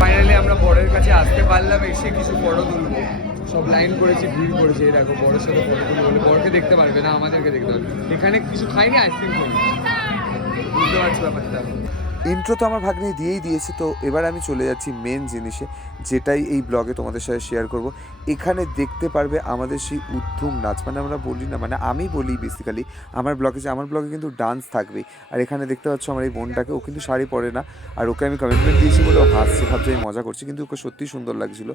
Finally আমরা বরের কাছে আসতে পারলাম, এসে কিছু ফটো তুলবো। সব লাইন করেছি, ভিড় করেছি, এই দেখো বরের সাথে ফটো তুলবো বলে। বরকে দেখতে পারবে না, আমাদেরকে দেখতে পারবে। এখানে কিছু খাইনি, আইসক্রিম খাই, বুঝতে পারছি ব্যাপারটা। ইন্ট্রো তো আমার ভাগ্নে দিয়েই দিয়েছি, তো এবার আমি চলে যাচ্ছি মেন জিনিসে, যেটাই এই ব্লগে তোমাদের সাথে শেয়ার করব। এখানে দেখতে পারবে আমাদের সেই উদ্ধুম নাচ, মানে আমরা বলি না, মানে আমি বলি বেসিক্যালি আমার ব্লগে কিন্তু ডান্স থাকবেই। আর এখানে দেখতে পাচ্ছ আমার এই বোনটাকে, ও কিন্তু শাড়ি পরে না, আর ওকে আমি কমিটমেন্ট দিয়েছি বলে ও হাসছে, ভাবছে আমি মজা করছি, কিন্তু ওকে সত্যিই সুন্দর লাগছিলো।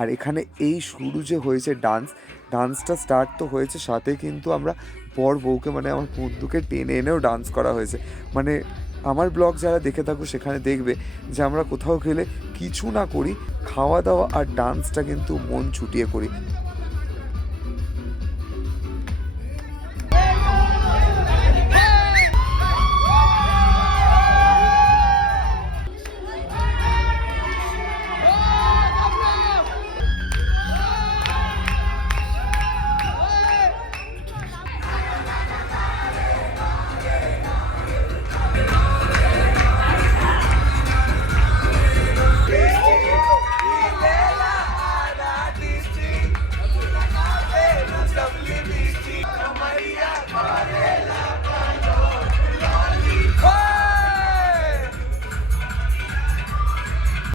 আর এখানে এই শুরু যে হয়েছে ডান্সটা স্টার্ট তো হয়েছে, সাথে কিন্তু আমরা বর বউকে, মানে আমার বন্ধুকে টেনে এনেও ডান্স করা হয়েছে। মানে আমার ব্লগ যারা দেখে থাকো সেখানে দেখবে যে আমরা কোথাও গেলে কিছু না করি, খাওয়া দাওয়া আর ডান্সটা কিন্তু মন ছুটিয়ে করি।